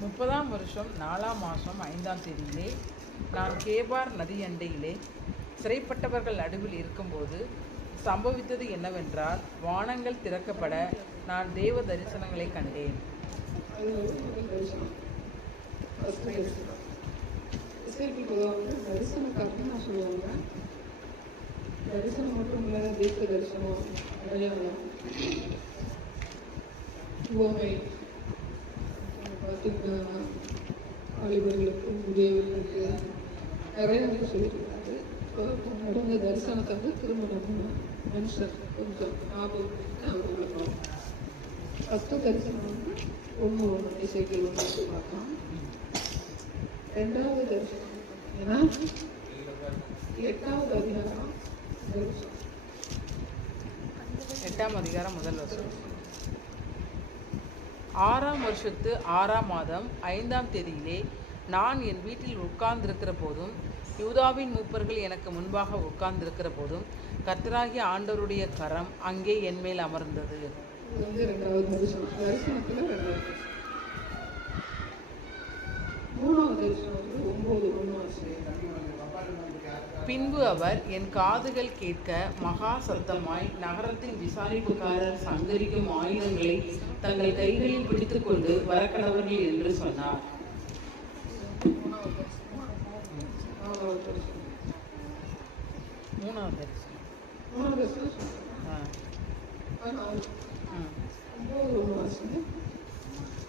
30ஆம் வருஷம் 4ஆம் மாதம் 5ஆம் தேதியிலே நான் கேபார் நதியண்டையிலே சிறைப்பட்டவர்கள் நடுவில் இருக்கும்போது சம்பவித்தது என்னவென்றால், வானங்கள் திறக்கப்பட நான் தேவ தரிசனங்களை கண்டேன். தரிசனம் மட்டும் இல்லாத தீர்க்க தரிசனம், அடையாளம், உவமை பார்த்தீங்கன்னா வாலிபர்களுக்கு முதியவர்களுக்கு நிறைய சொல்லியிருக்காரு. நடந்த தரிசனத்தை வந்து திரும்ப நம்ம மனுஷன் கொஞ்சம் ஞாபகம் அவர்களுக்கும் 10 தரிசனம் வந்து ஒன்று இசைகள் ஒன்று பார்க்கலாம். 2வது தரிசனம் ஏன்னா 8வது அதிகாரம் 8ஆம் அதிகாரம் முதல் வசனம். 6ஆம் வருஷத்து 6ஆம் மாதம் 5ஆம் தேதியிலே நான் என் வீட்டில் உட்கார்ந்திருக்கிற போதும், யூதாவின் மூப்பர்கள் எனக்கு முன்பாக உட்கார்ந்திருக்கிற போதும், கர்த்தராகிய ஆண்டவருடைய கரம் அங்கே என் மேல் அமர்ந்தது. பின்பு அவர் என் காதுகள் கேட்க மகா சத்தமாய், நகரத்தின் விசாரிப்புக்காரர் சங்கரிக்கும் ஆயுதங்களை தங்கள் கைகளில் பிடித்துக் கொண்டு வரக்கடவர்கள் என்று சொன்னார். 3வது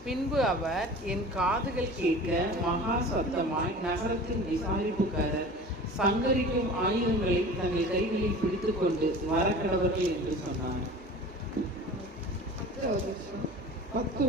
பின்பு அவர் என் காதுகள் கேட்க மகா சத்தமாய், நகரத்தின் விசாரிப்புக்காரர் சங்கரிக்கும் ஆயுதங்களை தங்கள் கைகளில் பிடித்துக் கொண்டு வரக்கடவர்கள் என்று சொன்னார். 10